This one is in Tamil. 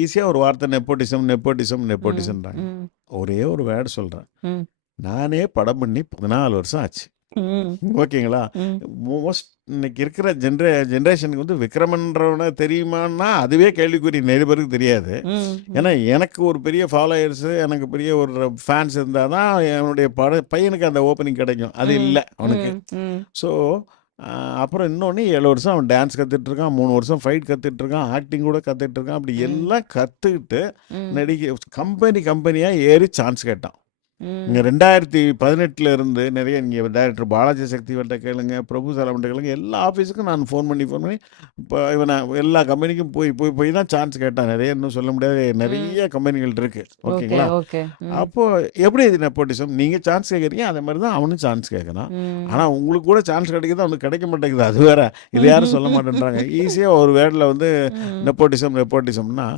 ஈஸியாக ஒரு வார்த்தை நெப்போட்டிசம் நெப்போட்டிசம் நெப்போட்டிசம்ன்றாங்க. ஒரே ஒரு வேர்டு சொல்கிறேன். நானே படம் பண்ணி பதினாலு வருஷம் ஆச்சு. ஓகேங்களா. மோஸ்ட் இன்னைக்கு இருக்கிற ஜென்ரே ஜென்ரேஷனுக்கு வந்து விக்ரமன்றவனை தெரியுமான்னா அதுவே கேள்விக்குறி நிறைய பேருக்கு தெரியாது. ஏன்னா எனக்கு ஒரு பெரிய ஃபாலோயர்ஸு எனக்கு பெரிய ஒரு ஃபேன்ஸ் இருந்தால் தான் என்னுடைய பட பையனுக்கு அந்த ஓப்பனிங் கிடைக்கும் அது. இல்லை அவனுக்கு. ஸோ அப்புறம் இன்னொன்று ஏழு வருஷம் அவன் டான்ஸ் கற்றுட்டு இருக்கான் மூணு வருஷம் ஃபைட் கற்றுட்டு இருக்கான் ஆக்டிங் கூட கற்றுட்டு இருக்கான் அப்படி. எல்லாம் கற்றுக்கிட்டு. நடிக்க கம்பெனி கம்பெனியாக ஏறி சான்ஸ் கேட்டான் ம். இங்கே ரெண்டாயிரத்தி பதினெட்டில் இருந்து நிறைய இங்கே டைரக்டர் பாலாஜி சக்திவன்ட்ட கேளுங்க பிரபு சாலம்கிட்ட கேளுங்க எல்லா ஆஃபீஸுக்கும் நான் ஃபோன் பண்ணி ஃபோன் பண்ணி இப்போ இவனை எல்லா கம்பெனிக்கும் போய் போய் போய் தான் சான்ஸ் கேட்டான். நிறைய இன்னும் சொல்ல முடியாது. நிறைய கம்பெனிகள் இருக்கு. ஓகே ஓகேங்களா? ஓகே. ம். அப்போ எப்படி இது நெப்போட்டிசம் நீங்கள் சான்ஸ் கேட்குறீங்க அதே மாதிரி தான் அவனும் சான்ஸ் கேட்குறான் ம். ஆனால் உங்களுக்கு கூட சான்ஸ் கிடைக்குது அவனுக்கு கிடைக்க மாட்டேங்குது. அது வேற. இது யாரும் சொல்ல மாட்டேன்றாங்க. ஈஸியாக ஒரு வேர்டில் வந்து ம். நெப்போட்டிசம் நெப்போட்டிசம்னா